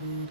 انت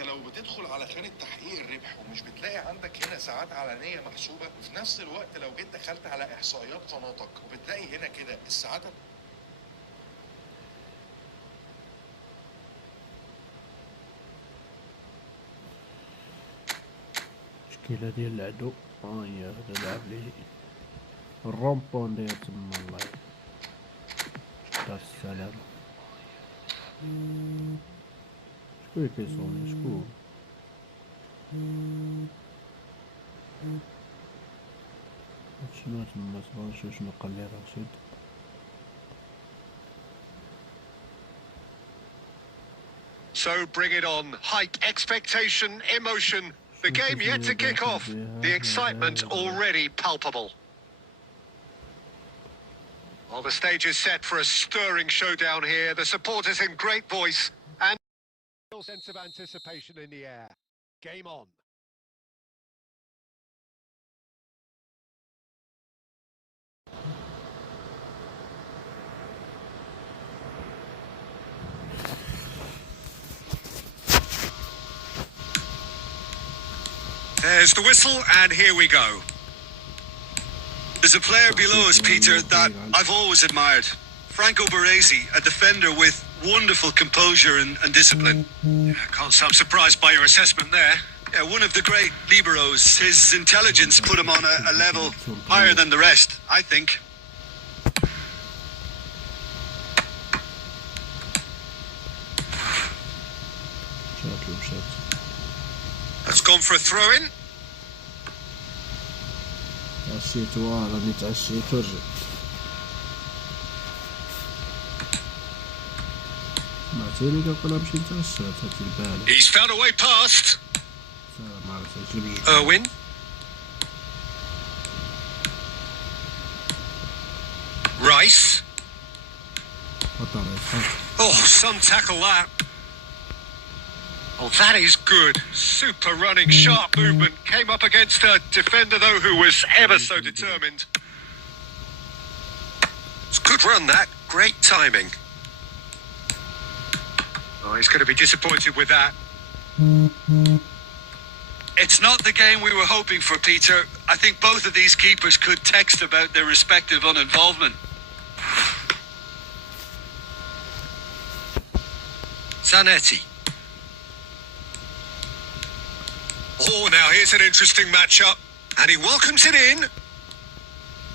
لو بتدخل على خانة تحقيق الربح ومش بتلاقي عندك هنا ساعات علنية محسوبة، وفي نفس الوقت لو جيت دخلت على احصائيات قناتك وبتلاقي هنا كده الساعات المشكلة ديال العدو هي هذا لعب لي الرومبون داير تما. الله يدار السلامة. شكون كيصوني؟ شكون؟ شنو تما؟ تبغى نشوف شنو قال لي رشيد. So bring it on. Hype, expectation, emotion. The game yet to kick off. The excitement already palpable. Well, the stage is set for a stirring showdown here. The supporters in great voice and a sense of anticipation in the air. Game on. There's the whistle, and here we go. There's a player below us, Peter, that I've always admired. Franco Baresi, a defender with wonderful composure and discipline. Can't say I'm surprised by your assessment there. Yeah, one of the great liberos. His intelligence put him on a level higher than the rest, I think. That's gone for a throw-in. تعشيت راني تعشيت ورجعت. سمعتيني كنقول نمشي نتعشى هاتي البال. He's found a way past. ما عرفتش. Irwin. Rice. Oh, some tackle that. Oh, that is good. Super running, sharp movement. Came up against a defender, though, who was ever so determined. It's a good run, that. Great timing. Oh, he's going to be disappointed with that. It's not the game we were hoping for, Peter. I think both of these keepers could text about their respective uninvolvement. Zanetti. Oh, now here's an interesting matchup. And he welcomes it in.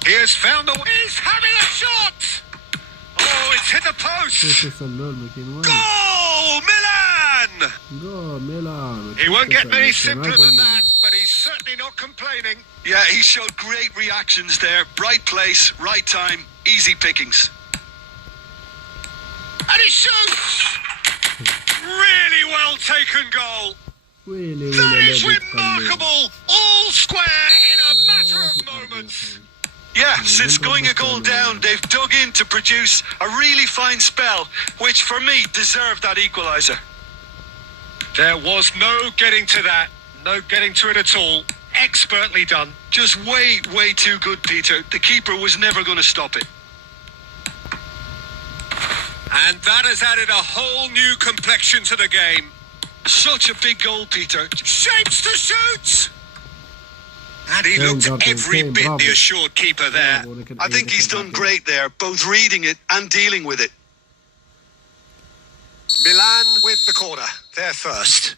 He has found the way. He's having a shot! Oh, it's hit the post! Goal! Milan! Go Milan! He won't get any simpler than that, but he's certainly not complaining. Yeah, he showed great reactions there. Right place, right time, easy pickings. And he shoots! Really well taken goal. That is remarkable! All square in a matter of moments. Yeah, since going a goal down, they've dug in to produce a really fine spell, which for me deserved that equaliser. There was no getting to that. No getting to it at all. Expertly done. Just way too good, Peter. The keeper was never going to stop it. And that has added a whole new complexion to the game. Such a big goal, Peter. Shapes to shoot! And he looked every bit the assured keeper there. I think he's done great there, both reading it and dealing with it. Milan with the corner. They're first.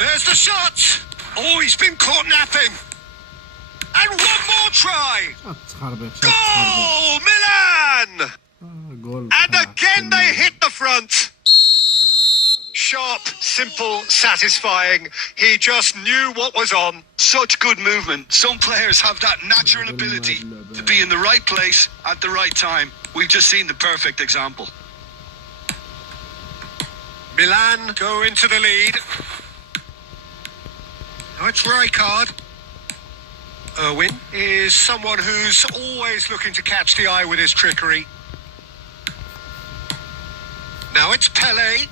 There's the shot! Oh, he's been caught napping! And one more try! Goal! Milan! And again they hit the front! sharp, simple, satisfying. He just knew what was on. Such good movement. Some players have that natural ability to be in the right place at the right time. We've just seen the perfect example. Milan go into the lead. Now it's Rijkaard. Irwin is someone who's always looking to catch the eye with his trickery. Now it's Pele.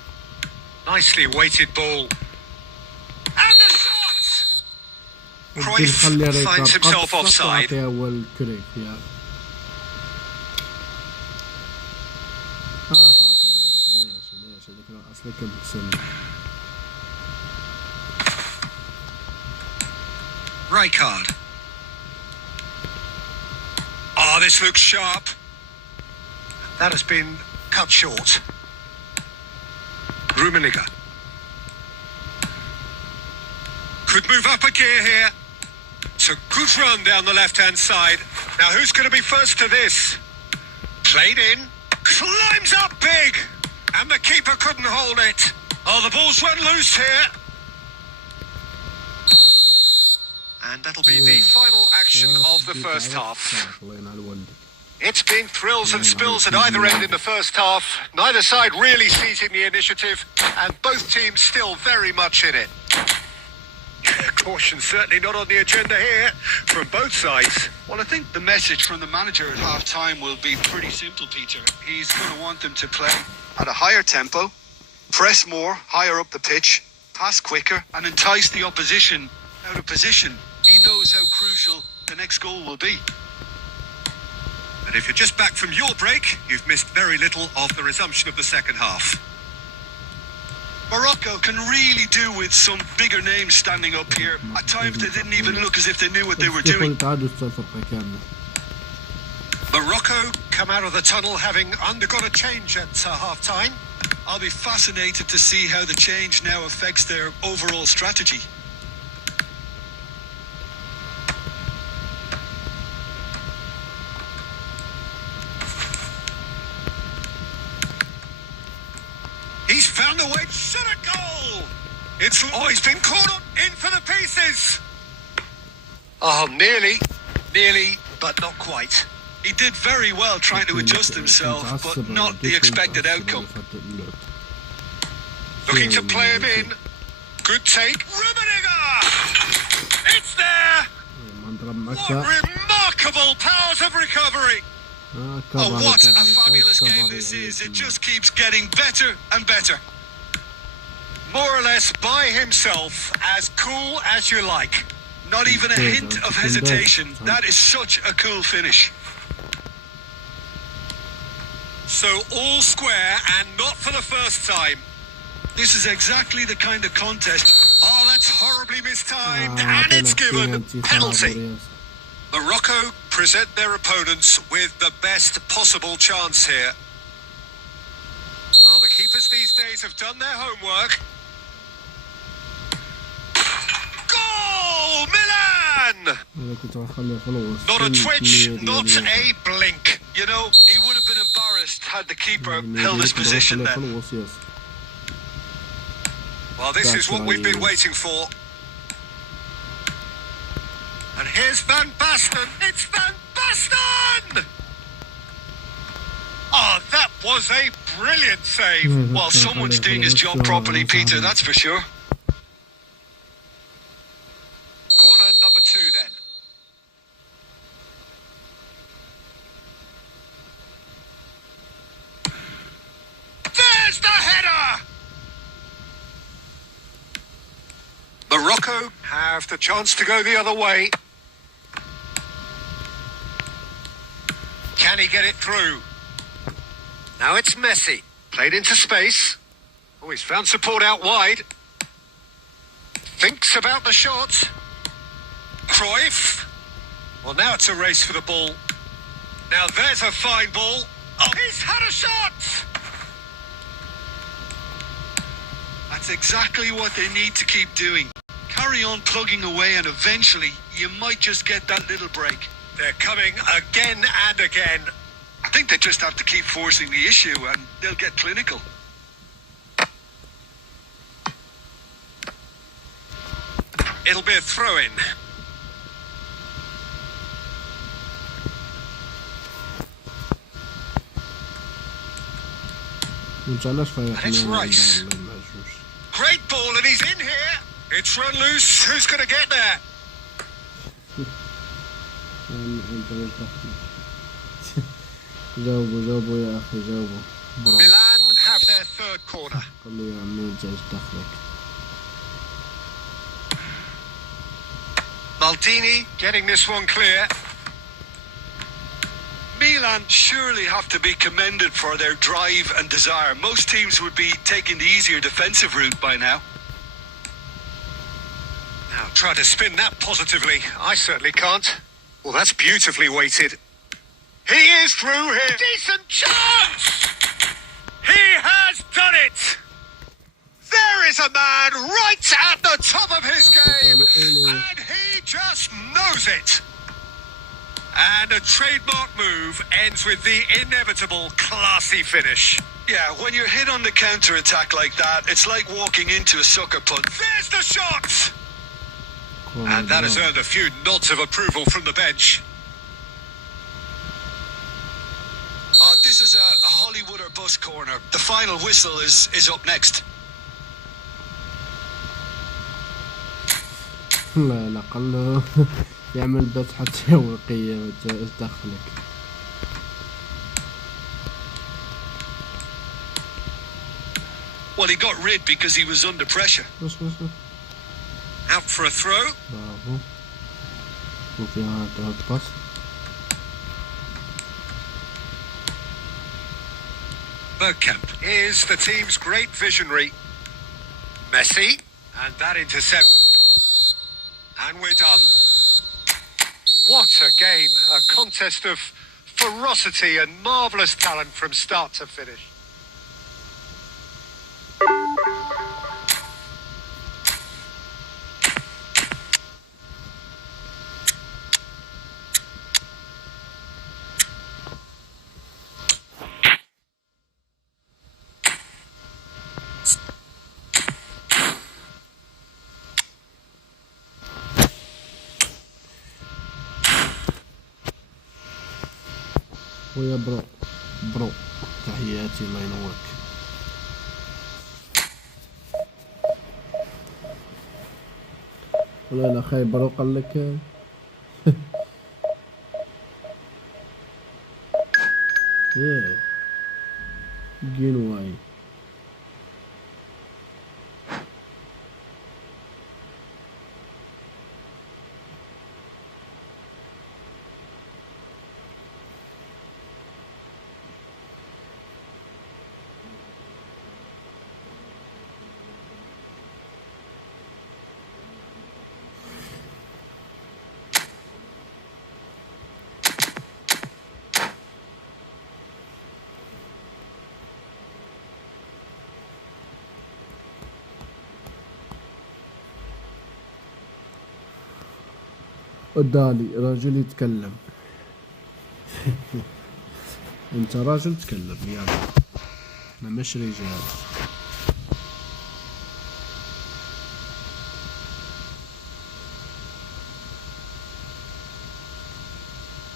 Nicely weighted ball. And the shot! Cruyff finds himself offside. أول كريك يا ساعتين هذيك ليش هذيك أصلا كم بتسلم Rijkaard. Oh, this looks sharp. That has been cut short. Rummenigge. Could move up a gear here. It's a good run down the left-hand side. Now who's going to be first to this? Played in. Climbs up big. And the keeper couldn't hold it. Oh, the ball's went loose here. And that'll be the final action of the first half. It's been thrills and spills at either end in the first half. Neither side really seizing the initiative, and both teams still very much in it. Caution certainly not on the agenda here from both sides. Well, I think the message from the manager at half-time will be pretty simple, Peter. He's going to want them to play at a higher tempo, press more, higher up the pitch, pass quicker, and entice the opposition out of position. He knows how crucial the next goal will be. And if you're just back from your break, you've missed very little of the resumption of the second half. Morocco can really do with some bigger names standing up here. At times they didn't even look as if they knew what they were doing. Morocco come out of the tunnel having undergone a change at half-time. I'll be fascinated to see how the change now affects their overall strategy. He's found a way to shot a goal. He's been caught up in for the pieces. Oh, nearly, but not quite. He did very well trying to adjust himself, but not the expected outcome. Looking to play him in. Good take. Rummenigge! It's there! What remarkable powers of recovery! Oh, what a fabulous game this is. It just keeps getting better and better. More or less by himself, as cool as you like. Not even a hint of hesitation. That is such a cool finish. So all square and not for the first time. This is exactly the kind of contest. Oh, that's horribly mistimed, and it's given penalty. Morocco present their opponents with the best possible chance here. Well, the keepers these days have done their homework. Goal! Milan! Not a twitch, not a blink. You know, he would have been embarrassed had the keeper held his position then. Well, this is what we've been waiting for. And here's Van Basten. It's Van Basten! Oh, that was a brilliant save. Well, someone's doing his job properly, Peter, that's for sure. Corner number 2 then. There's the header! Morocco have the chance to go the other way. Can he get it through? Now it's Messi. Played into space. Oh, he's found support out wide. Thinks about the shot. Cruyff. Well, now it's a race for the ball. Now there's a fine ball. Oh, he's had a shot! That's exactly what they need to keep doing. Carry on plugging away and eventually you might just get that little break. They're coming again and again. I think they just have to keep forcing the issue and they'll get clinical. It'll be a throw-in. ما علاش فريق And it's Rice. Great ball, and he's in here. It's run loose. Who's going to get there? جاوبوا يا اخي جاوبوا. Milan have their third corner. قال له يا عمي انت ايش دخلك؟ Maldini getting this one clear. Milan surely have to be commended for their drive and desire. Most teams would be taking the easier defensive route by now. Now try to spin that positively. I certainly can't. Well, that's beautifully weighted. He is through here. Decent chance! He has done it! There is a man right at the top of his game, and he just knows it. And a trademark move ends with the inevitable classy finish. Yeah, when you're hit on the counter-attack like that, it's like walking into a sucker punch. There's the shot! And that has earned a few nods of approval from the bench. This is a Hollywood or bus corner. The final whistle is up next. لا لا قال له يعمل بس حتى ورقية ايش دخلك؟ Well, he got rid because he was under pressure. بس Out for a throw. برافو. وفي هاد باس. Bergkamp is the team's great visionary. Messi, and that intercept. And we're done. What a game. A contest of ferocity and marvellous talent from start to finish. ويا برو تحياتي الله ينورك. والله لا خاي برو قال لك ايه جنواي الدالي راجل يتكلم. انت راجل تكلم يلا انا مش رجال.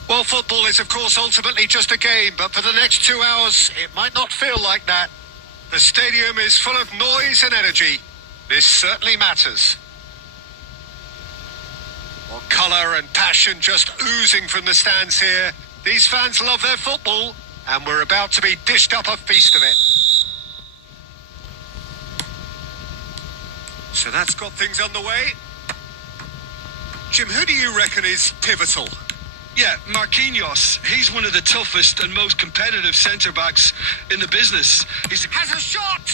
Well, football is of course ultimately just a game, but for the next 2 hours it might not feel like that. The stadium is full of noise and energy. This certainly matters. Well, colour and passion just oozing from the stands here. These fans love their football, and we're about to be dished up a feast of it. So that's got things underway. Jim, who do you reckon is pivotal? Yeah, Marquinhos. He's one of the toughest and most competitive centre-backs in the business. He Has a shot!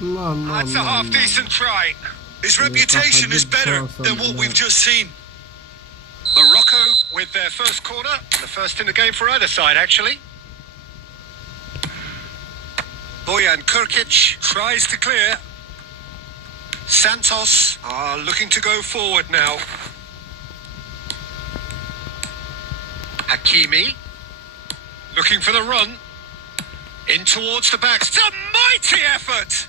الله That's a half-decent try. His reputation is better than what we've just seen. Morocco with their first corner. The first in the game for either side, actually. Bojan Krkic tries to clear. Santos are looking to go forward now. Hakimi looking for the run. In towards the back. It's a mighty effort!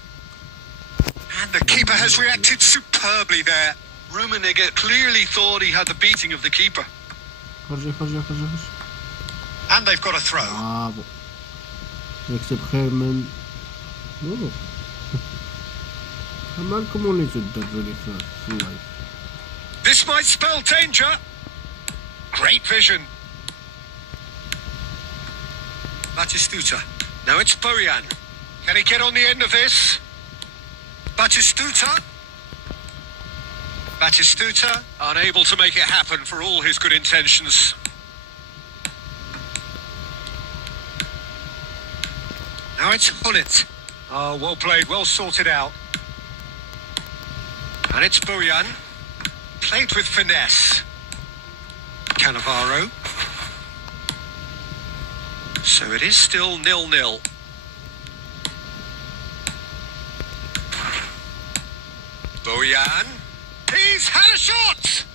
And the keeper has reacted superbly there. Rummenigge clearly thought he had the beating of the keeper. خرج خرج خرج خرج. And they've got a throw. برافو. يكتب خير من لولو. مالكم ولي تدرجوا لي في اللايف. This might spell danger. Great vision. Batistuta. Now it's Bojan. Can he get on the end of this? Batistuta. Batistuta, unable to make it happen for all his good intentions. Now it's Hullet. Oh, well played, well sorted out. And it's Bojan. Played with finesse. Cannavaro. So it is still 0-0. Bojan. He's had a shot!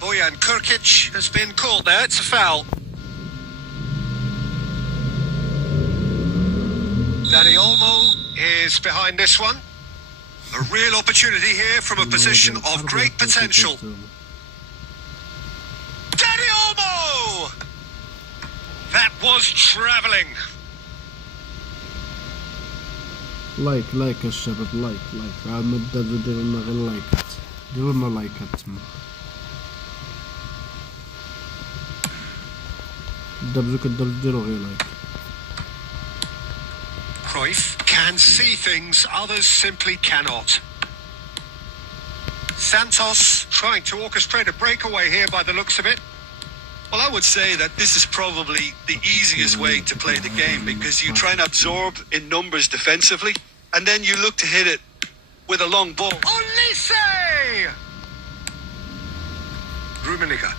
Bojan Kurkic has been caught there. It's a foul. Dani Olmo is behind this one. A real opportunity here from a position of great potential. Dani Olmo! That was travelling. لايك يا شباب لايك عاد ما تديروا لنا غير لايكات ديروا لنا لايكات تما كديروا غير لايك. Cruyff can see things others simply cannot. Santos trying to orchestrate a breakaway here by the looks of it. Well, I would say that this is probably the easiest way to play the game because you try and absorb in numbers defensively and then you look to hit it with a long ball. Olise! Rummenigge.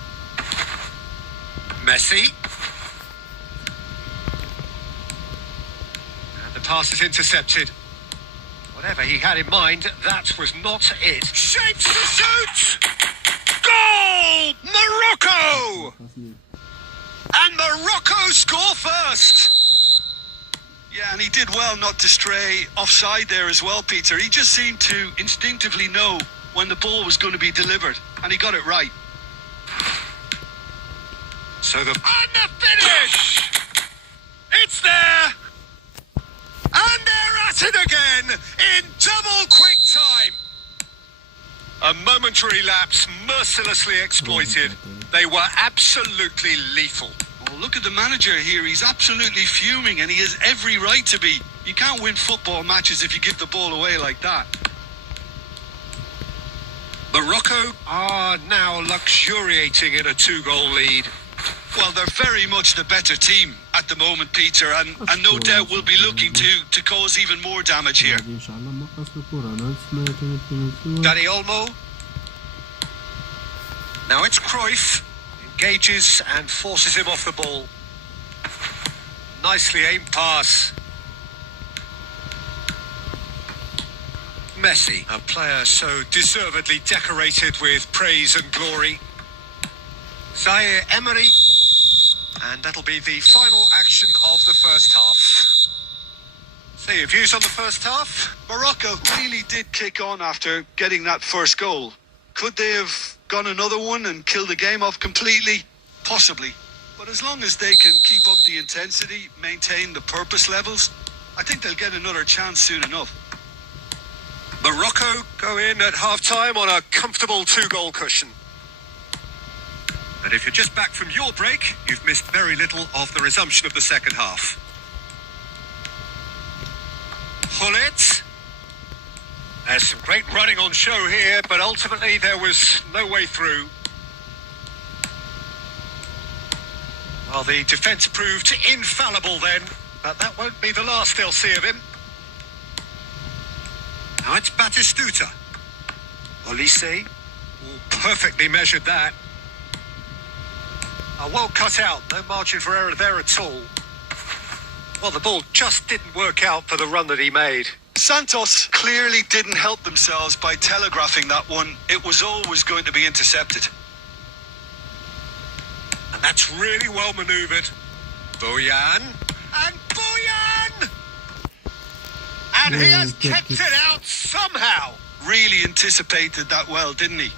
Messi. And the pass is intercepted. Whatever he had in mind, that was not it. Shapes to shoot! Goal! Morocco! And Morocco score first! Yeah, and he did well not to stray offside there as well, Peter. He just seemed to instinctively know when the ball was going to be delivered, and he got it right. So and the finish! It's there! And they're at it again in double quick time! A momentary lapse mercilessly exploited. They were absolutely lethal. Oh, look at the manager here. He's absolutely fuming, and he has every right to be. You can't win football matches if you give the ball away like that. Morocco are now luxuriating in a 2-goal lead. Well, they're very much the better team at the moment, Peter, and no doubt will be looking to cause even more damage here. Dani Olmo. Now it's Cruyff. Engages and forces him off the ball. Nicely aimed pass. Messi, a player so deservedly decorated with praise and glory. Zaire Emery. And that'll be the final action of the first half. So your views on the first half? Morocco really did kick on after getting that first goal. Could they have gone another one and killed the game off completely? Possibly. But as long as they can keep up the intensity, maintain the purpose levels, I think they'll get another chance soon enough. Morocco go in at half-time on a comfortable 2-goal cushion. And if you're just back from your break, you've missed very little of the resumption of the second half. Hullet. There's some great running on show here, but ultimately there was no way through. Well, the defence proved infallible then, but that won't be the last they'll see of him. Now it's Batistuta. Olise. Perfectly measured that. Well cut out, no margin for error there at all. Well, the ball just didn't work out for the run that he made. Santos clearly didn't help themselves by telegraphing that one. It was always going to be intercepted. And that's really well manoeuvred. Bojan. And Bojan! And he has kept it out somehow. Really anticipated that well, didn't he?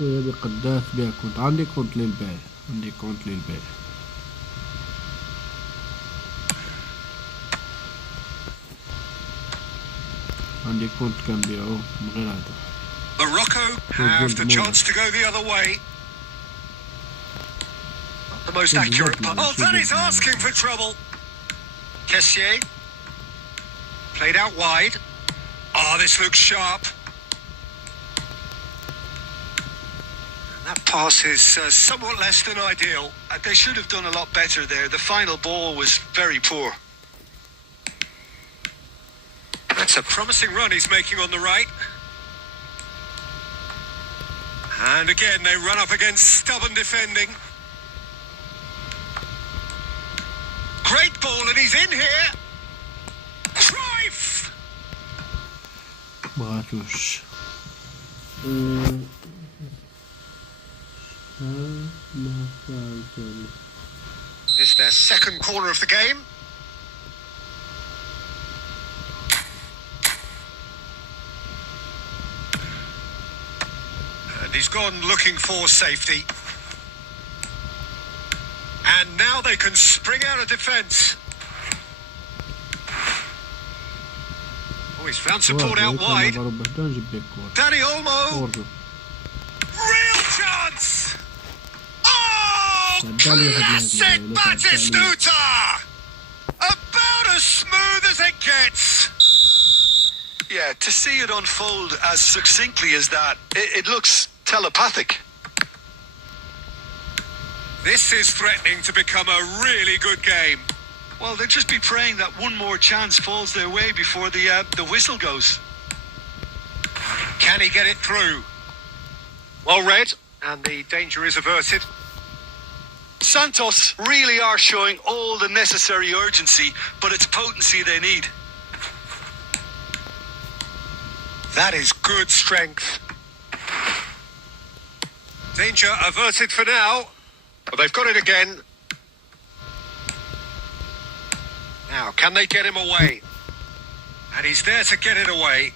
خويا بقداس بها كنت عندي كونت للبيع، عندي كونت للبيع. عندي كونت كنبيعو من غير هذا. Morocco have the chance to go the other way. Not the most accurate. Oh, that is asking for trouble. Kessier. Played out wide. Oh, this looks sharp. And that pass is somewhat less than ideal. They should have done a lot better there. The final ball was very poor. That's a promising run he's making on the right. And again, they run up against stubborn defending. Great ball, and he's in here. Cruyff! بغاتوش. It's their second corner of the game. And he's gone looking for safety. And now they can spring out of defence. Oh, he's found support out wide. Danny Olmo. Real chance. Oh, classic Batistuta. About as smooth as it gets. Yeah, to see it unfold as succinctly as that, it looks telepathic. This is threatening to become a really good game. Well, they'll just be praying that one more chance falls their way before the whistle goes. Can he get it through? Well read, and the danger is averted. Santos really are showing all the necessary urgency, but it's potency they need. That is good strength. Danger averted for now. But they've got it again. Now, can they get him away? And he's there to get it away.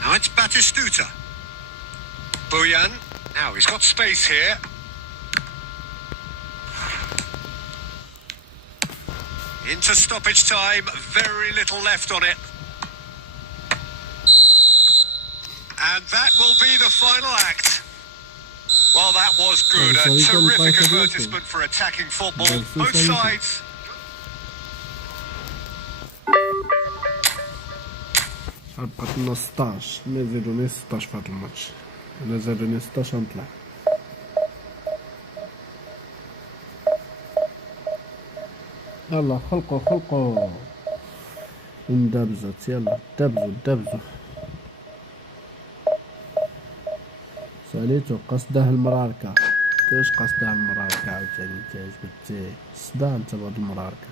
Now it's Batistuta. Bojan. Now he's got space here. Into stoppage time. Very little left on it. And that will be the final act. Well, that was good. A terrific advertisement for attacking football. Both sides. بقات لنا 16. نزيدوني 16 في هذا الماتش. انا زادوني 16 نطلع. يلا خلقوا ندبزت. يلا دبزوا ساليتو قصده المراركة. كيفاش قصده المراركة عاوتاني؟ انت عجبتي الصداع انت بهاد المراركة.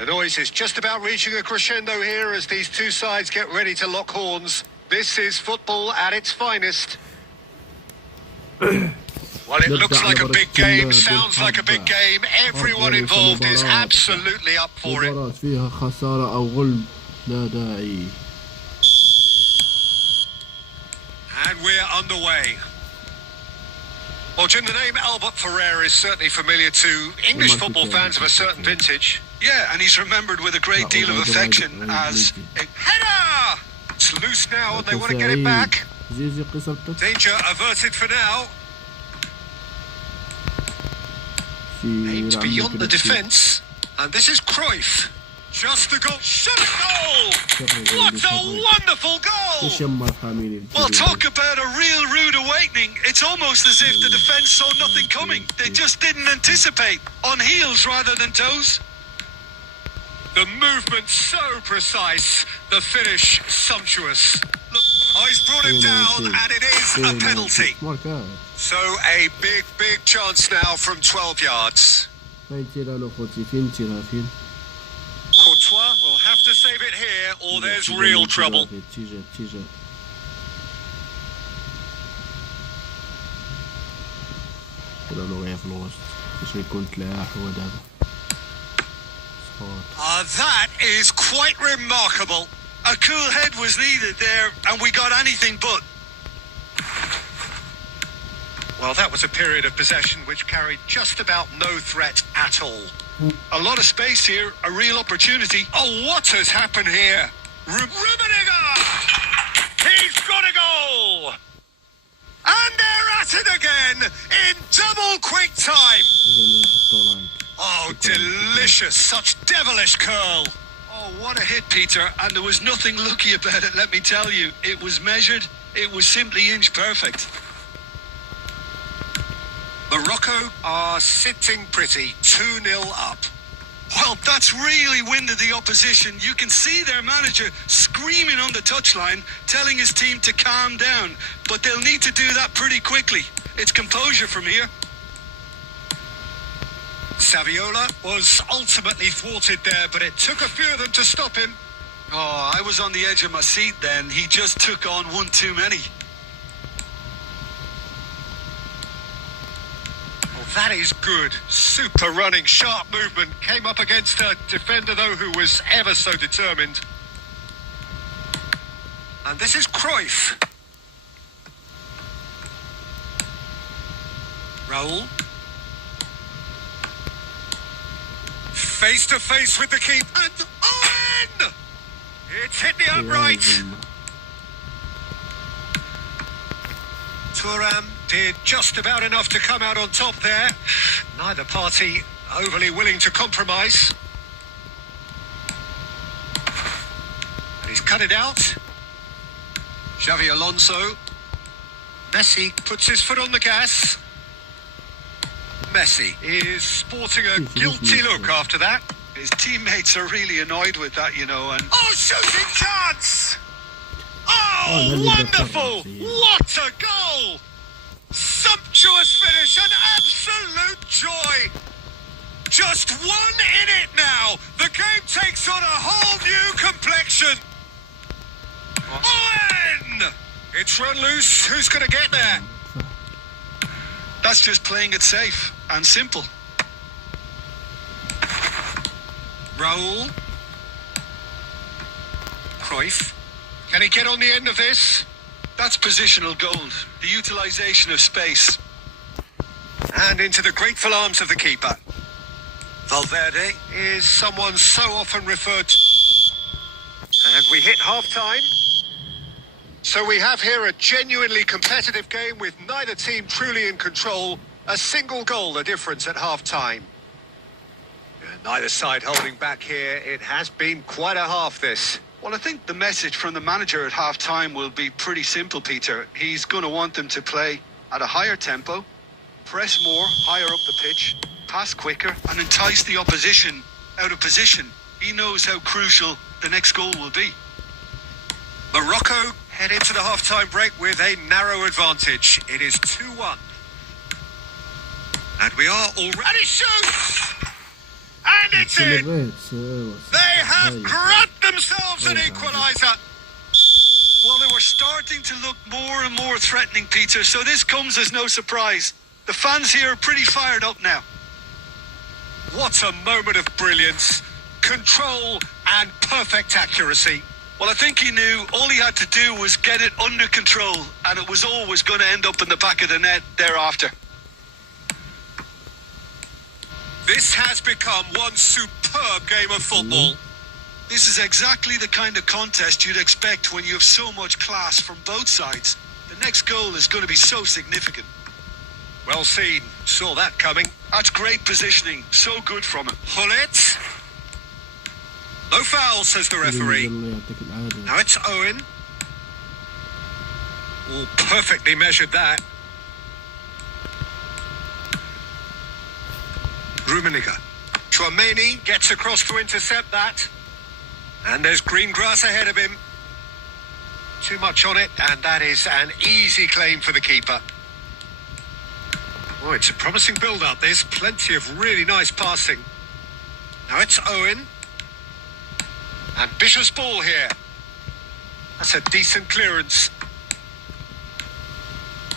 The noise is just about reaching a crescendo here as these two sides get ready to lock horns. This is football at its finest. Well, it looks like a big game, sounds like a big game. Everyone involved is absolutely up for it. فيها خسارة أو غلب لا داعي. And we're underway. Well, Jim, the name Albert Ferrer is certainly familiar to English football fans of a certain vintage. Yeah, and he's remembered with a great deal of affection as a Header! It's loose now and they want to get it back. زيزي قصرتك. Danger averted for now. Aimed beyond the defence. And this is Cruyff. Just the goal. Shot a goal! What a wonderful goal! Well, talk about a real rude awakening. It's almost as if the defence saw nothing coming. They just didn't anticipate. On heels rather than toes. The movement so precise. The finish sumptuous. Look, he's brought him down and it is a penalty. So a big chance now from 12 yards. Courtois will have to save it here or there's real trouble. That is quite remarkable. A cool head was needed there, and we got anything but. Well, that was a period of possession which carried just about no threat at all. A lot of space here, a real opportunity. Oh, what has happened here? Rummenigge! He's got a goal! And they're at it again in double quick time. Oh, delicious, such devilish curl. Oh, what a hit, Peter. And there was nothing lucky about it, let me tell you. It was measured. It was simply inch perfect. Morocco are sitting pretty, 2-0 up. Well, that's really winded the opposition. You can see their manager screaming on the touchline, telling his team to calm down. But they'll need to do that pretty quickly. It's composure from here. Saviola was ultimately thwarted there, but it took a few of them to stop him. Oh, I was on the edge of my seat then. He just took on one too many. That is good. Super running, sharp movement. Came up against a defender, though, who was ever so determined. And this is Cruyff. Raul. Face to face with the keeper. And Owen! It's hit the upright. Thuram did just about enough to come out on top there. Neither party overly willing to compromise. And he's cut it out. Xavi Alonso. Messi puts his foot on the gas. Messi is sporting a guilty look after that. His teammates are really annoyed with that, you know, and... Oh, shooting chance! Oh, wonderful! What a goal! Sumptuous finish, an absolute joy! Just one in it now! The game takes on a whole new complexion! Owen! It's run loose. Who's going to get there? That's just playing it safe and simple. Raul. Cruyff. Can he get on the end of this? That's positional gold, the utilisation of space. And into the grateful arms of the keeper. Valverde is someone so often referred to. And we hit half-time. So we have here a genuinely competitive game with neither team truly in control. A single goal the difference at half-time. Neither side holding back here. It has been quite a half, this. Well, I think the message from the manager at half-time will be pretty simple, Peter. He's going to want them to play at a higher tempo, press more, higher up the pitch, pass quicker, and entice the opposition out of position. He knows how crucial the next goal will be. Morocco head into the half-time break with a narrow advantage. It is 2-1. And we are already shoots! And it's in! They have grabbed themselves an equaliser! Well, they were starting to look more and more threatening, Peter, so this comes as no surprise. The fans here are pretty fired up now. What a moment of brilliance. Control and perfect accuracy. Well, I think he knew all he had to do was get it under control, and it was always going to end up in the back of the net thereafter. This has become one superb game of football. This is exactly the kind of contest you'd expect when you have so much class from both sides. The next goal is going to be so significant. Well seen. Saw that coming. That's great positioning. So good from him. Pull it. No foul, says the referee. Now it's Owen. Oh, perfectly measured that. Rummenigge. Chouameni gets across to intercept that. And there's green grass ahead of him. Too much on it, and that is an easy claim for the keeper. Oh, it's a promising build-up. There's plenty of really nice passing. Now it's Owen. Ambitious ball here. That's a decent clearance.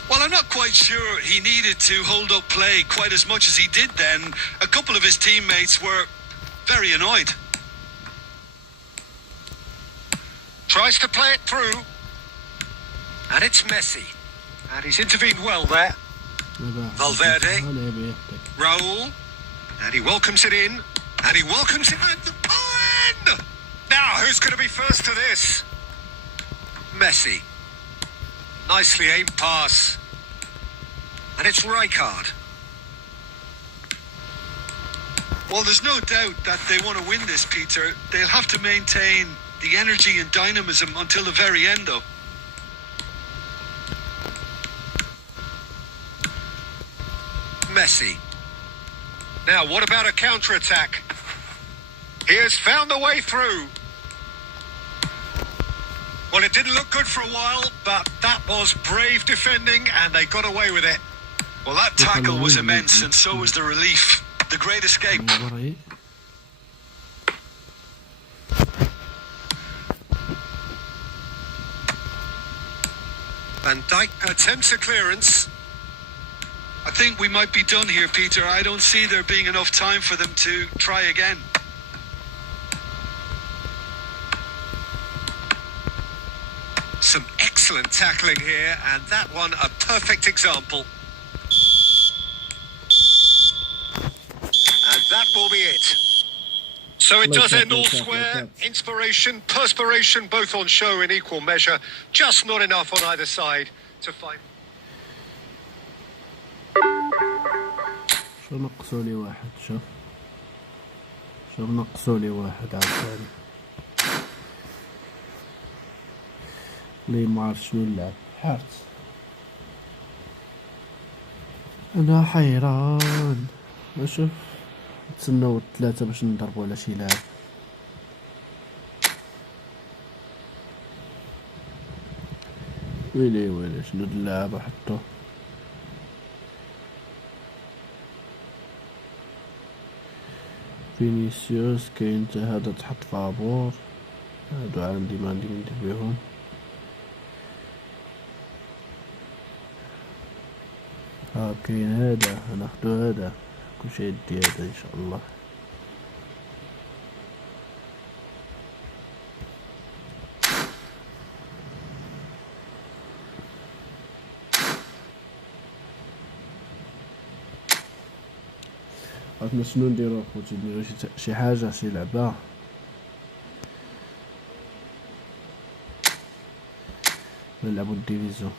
Well, I'm not quite sure he needed to hold up play quite as much as he did then. A couple of his teammates were very annoyed. Tries to play it through. And it's Messi. And he's intervened well there. Valverde. Raul. And he welcomes it in. And he welcomes it in. Owen! Now, who's going to be first to this? Messi. Nicely aimed pass. And it's Rijkaard. Well, there's no doubt that they want to win this, Peter. They'll have to maintain the energy and dynamism until the very end, though. Messi. Now, what about a counter-attack? He has found a way through. Well, it didn't look good for a while, but that was brave defending, and they got away with it. Well, that tackle was immense, and so was the relief. The great escape. Van Dijk attempts a clearance. I think we might be done here, Peter. I don't see there being enough time for them to try again. Some excellent tackling here, and that one a perfect example. And that will be it. So it does end all square. Inspiration, perspiration, both on show in equal measure. Just not enough on either side to find. شو نقصوا لي واحد شوف نقصوا لي واحد عاوتاني لي ما عرف شنو نلعب حارت انا حيران اشوف نتسناو الثلاثة باش نضربوا على شي لاعب ويلي شنو اللاعب حطوه فينيسيوس كاين تا هذا تحط فابور هادو عندي ما عندي ندير بيهم ها كاين هذا ناخدو هذا كلشي يدي هذا ان شاء الله عرفنا شنو نديرو خوتي نديرو شي حاجة شي لعبة نلعبو الديفيزيون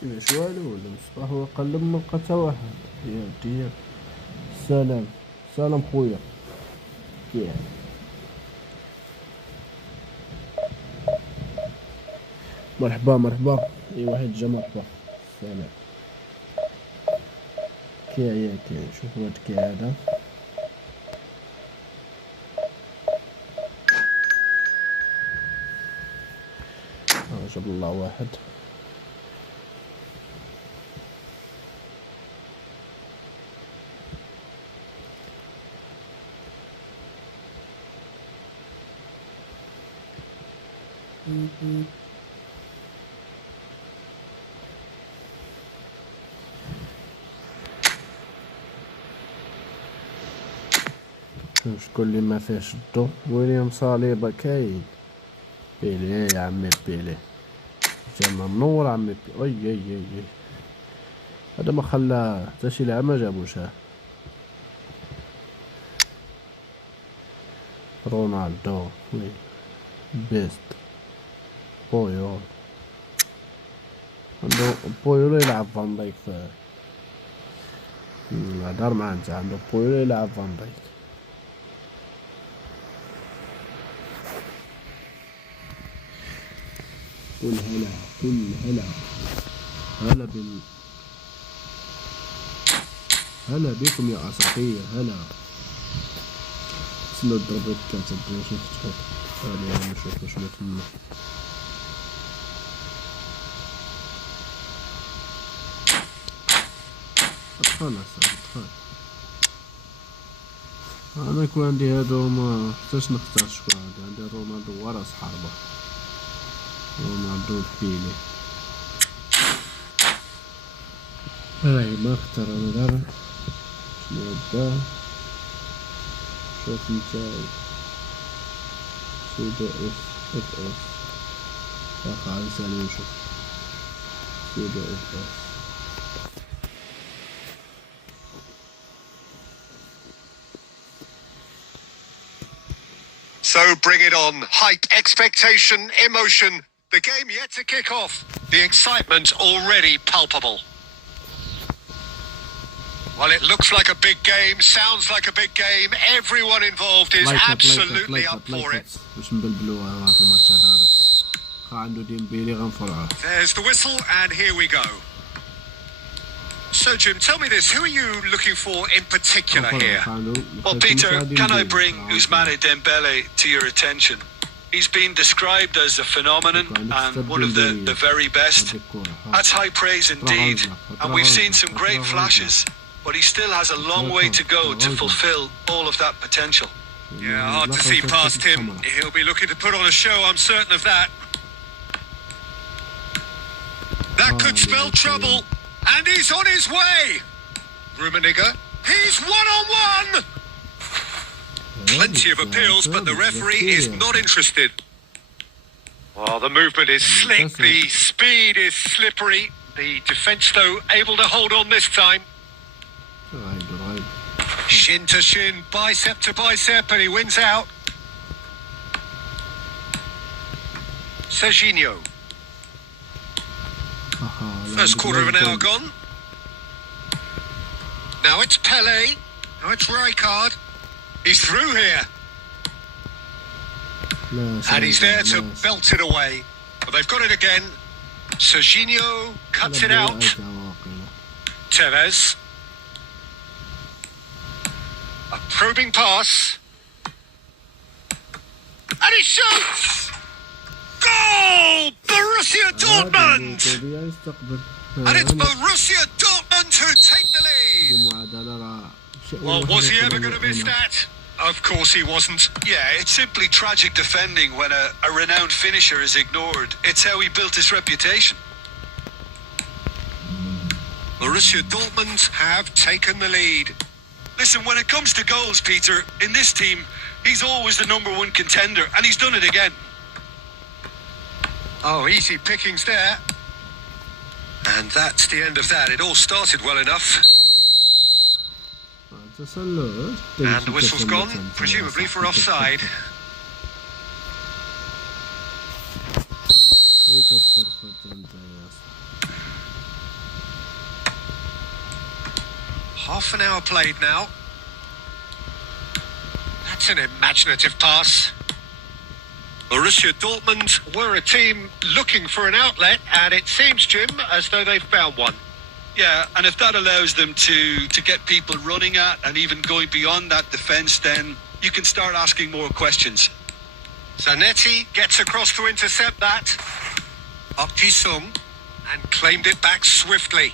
كيفاش والو ولا مصباح وقلب ما لقى حتى واحد. يا ديال سلام سلام خويا كيف مرحبا مرحبا اي واحد جا مرحبا سلام كي شوف هاد كي هذا جاب الله واحد شكون اللي ما فيهش الضو ويليام صليبة كاين بيلي يا عمي بيلي جانا منور عمي بيلي اي هذا ما خلى حتى شي لعبة ما جابوشها رونالدو بيست بويول عنده بويول يلعب فان دايك هدر معاه انت عنده بويول يلعب فان دايك كل هلا بكم يا اساطير هلا سلو ضربت ثلاثة شوف تحط هذه نشوف واش تما خلاص دخل انا يكون عندي هادو ما حتاش نختار شكون عندي رونالدو وراس حربة رونالدو بيلي هاي ما اختار انا دابا شنو هدا شوف نتاعي سودو اف واخا عاوتاني نشوف سودو اف So bring it on. Hype, expectation, emotion. The game yet to kick off. The excitement already palpable. Well, it looks like a big game, sounds like a big game. Everyone involved is absolutely up for it. باش نبلبلوها هاد الماتش هذا خا عنده ديمبيلي غنفرعوه. There's the whistle and here we go. So Jim, tell me this, who are you looking for in particular here? Well, Peter, can I bring Ousmane Dembele to your attention? He's been described as a phenomenon and one of the very best. That's high praise indeed. And we've seen some great flashes, but he still has a long way to go to fulfill all of that potential. Yeah, hard to see past him. He'll be looking to put on a show, I'm certain of that. That could spell trouble. And he's on his way. Rummenigge. He's one-on-one. Plenty of appeals, but the referee is not interested. Well, the movement is slick. The speed is slippery. The defence, though, able to hold on this time. Shin to shin, bicep to bicep, and he wins out. Serginho. First quarter of an hour gone. Now it's Pele. Now it's Rijkaard. He's through here. And he's there to belt it away. But they've got it again. Serginho cuts it out. Tevez. A probing pass. And he shoots! Goal! Borussia Dortmund! And it's Borussia Dortmund who take the lead. Well, was he ever going to miss that? Of course he wasn't. Yeah, it's simply tragic defending when a renowned finisher is ignored. It's how he built his reputation. Borussia Dortmund have taken the lead. Listen, when it comes to goals, Peter, in this team, he's always the number one contender, and he's done it again. Oh, easy pickings there. And that's the end of that. It all started well enough. And the whistle's gone, presumably for offside. Half an hour played now. That's an imaginative pass. Borussia Dortmund were a team looking for an outlet, and it seems, Jim, as though they've found one. Yeah, and if that allows them to get people running at and even going beyond that defence, then you can start asking more questions. Zanetti gets across to intercept that. Park Ji-sung, and claimed it back swiftly.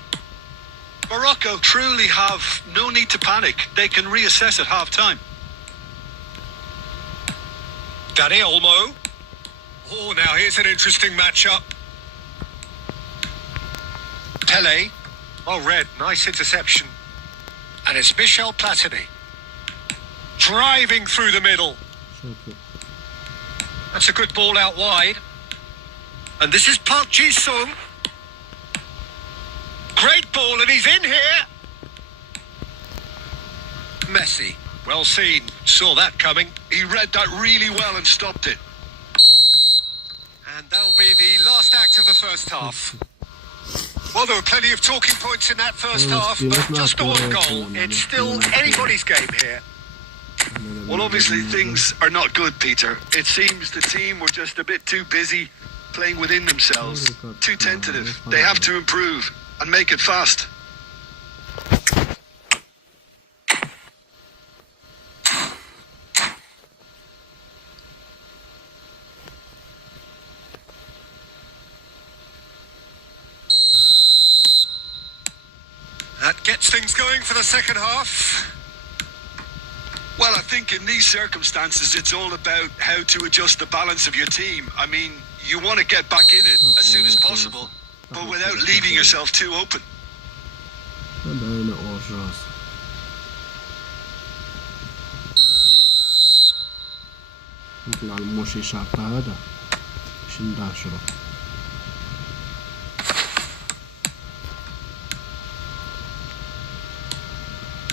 Morocco truly have no need to panic. They can reassess at half-time. Dani Olmo. Oh, now here's an interesting matchup. Pele. Oh, red. Nice interception. And it's Michel Platini. Driving through the middle. That's a good ball out wide. And this is Park Ji-sung. Great ball, and he's in here. Messi. Well seen. Saw that coming. He read that really well and stopped it. And that'll be the last act of the first half. Well, there were plenty of talking points in that first half, but just the one goal. It's still anybody's game here. Well, obviously things are not good, Peter. It seems the team were just a bit too busy playing within themselves. Too tentative. They have to improve and make it fast. That gets things going for the second half. Well, I think in these circumstances, it's all about how to adjust the balance of your team. I mean, you want to get back in it as soon as possible, but without leaving yourself too open.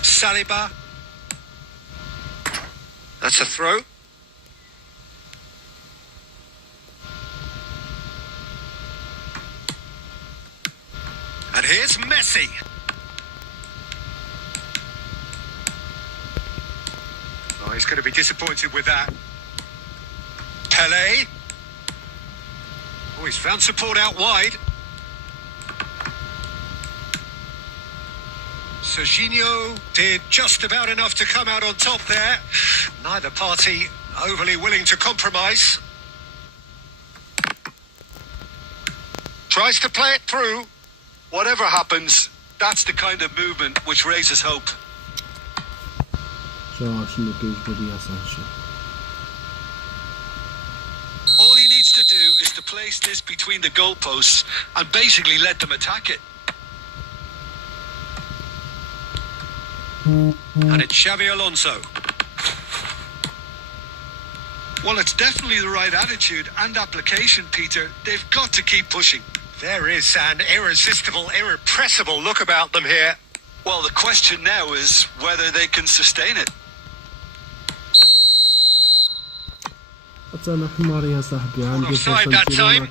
Saliba. That's a throw. And here's Messi. Oh, he's going to be disappointed with that. Pele. Oh, he's found support out wide. Serginho did just about enough to come out on top there. Neither party overly willing to compromise. Tries to play it through. Whatever happens, that's the kind of movement which raises hope. All he needs to do is to place this between the goalposts and basically let them attack it. And it's Xavi Alonso. Well, it's definitely the right attitude and application, Peter. They've got to keep pushing. There is an irresistible, irrepressible look about them here. Well, the question now is whether they can sustain it. Offside that time.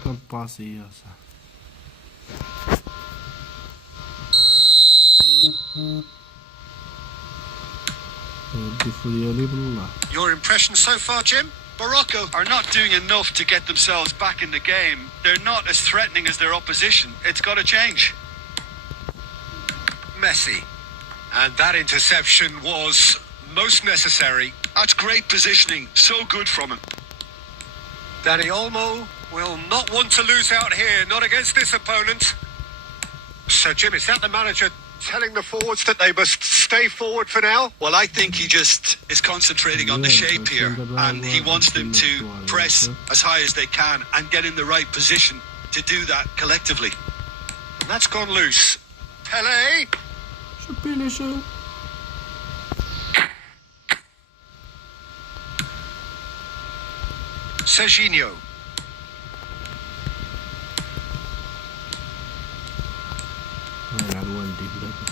Your impression so far, Jim? Morocco are not doing enough to get themselves back in the game. They're not as threatening as their opposition. It's got to change. Messi. And that interception was most necessary. That's great positioning. So good from him. Dani Olmo will not want to lose out here, not against this opponent. So, Jim, is that the manager telling the forwards that they must stay forward for now? Well, I think he just is concentrating on the shape here, and he wants them to press as high as they can and get in the right position to do that collectively. And that's gone loose. Pele. Serginho.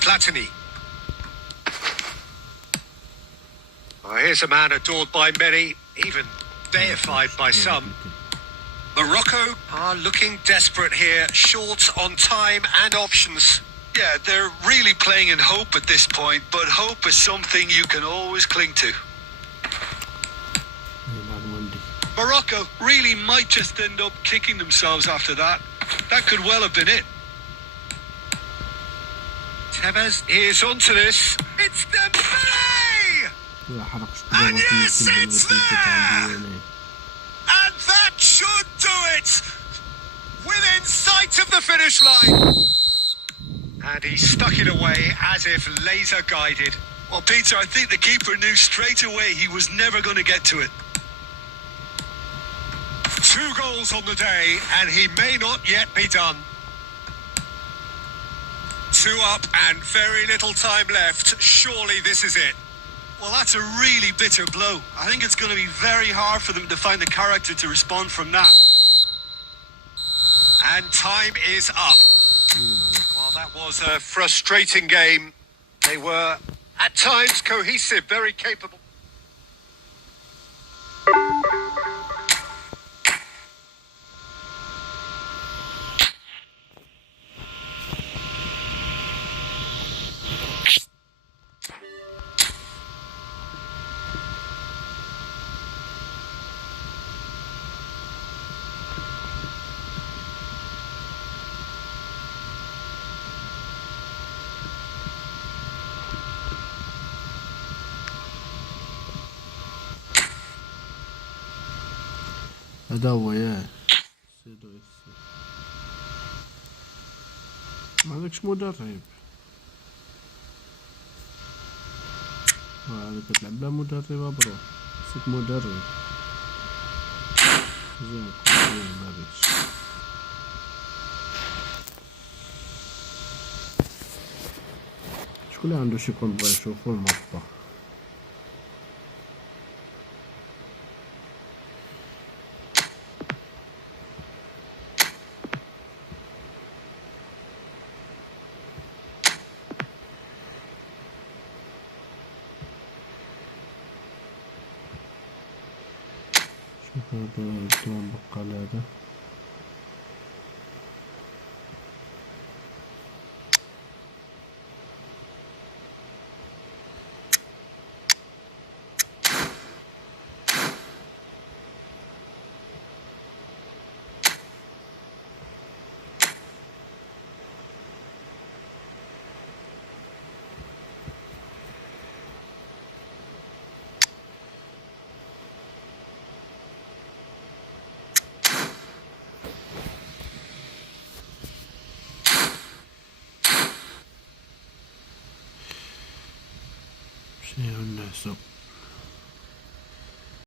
Platini. Well, here's a man adored by many, even deified by some. Morocco are looking desperate here, short on time and options. Yeah, they're really playing in hope at this point, but hope is something you can always cling to. Morocco really might just end up kicking themselves after that. That could well have been it. Tevez is onto this. It's Dembele! And yes, it's there! And that should do it! Within sight of the finish line! And he stuck it away as if laser guided. Well, Peter, I think the keeper knew straight away he was never going to get to it. 2 goals on the day, and he may not yet be done. 2 up and very little time left. Surely this is it. Well, that's a really bitter blow. I think it's going to be very hard for them to find the character to respond from that. And time is up. Well, that was a frustrating game. They were, at times, cohesive, very capable. هذا هو ياه سيدو إسي ما عندكش مدرب هذا كتلعب بلا مدرب برو نسيت مدرب زين ما بيش شكون اللي عنده شي كون بغا يشوفو المابا هذا الدوام بقال هذا شنو الناس